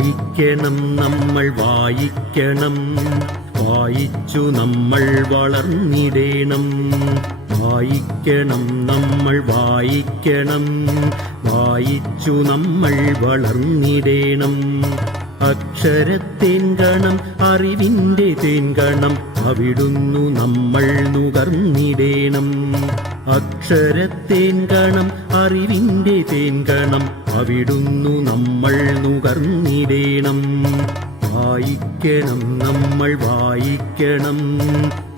വായിക്കണം നമ്മൾ വായിക്കണം. വായിച്ചു നമ്മൾ വളർന്നിടേണം. വായിക്കണം നമ്മൾ വായിക്കണം. വായിച്ചു നമ്മൾ വളർന്നിടേണം. അക്ഷരത്തേൻ ഗണം അറിവിന്റെ തേൻ ഗണം അവിടുന്നു നമ്മൾ നുകർന്നിടേണം. അക്ഷരത്തേൻകണം തേൻ തേൻകണം അവിടുന്നു നമ്മൾ നുകർന്നിടേണം. വായിക്കണം നമ്മൾ വായിക്കണം.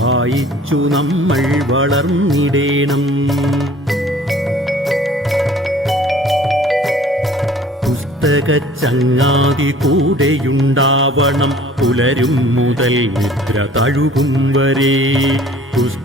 വായിച്ചു നമ്മൾ വളർന്നിടേണം. ചങ്ങാതി കൂടെയുണ്ടാവണം പുലരും മുതൽ നിദ്ര തഴുകും വരെ.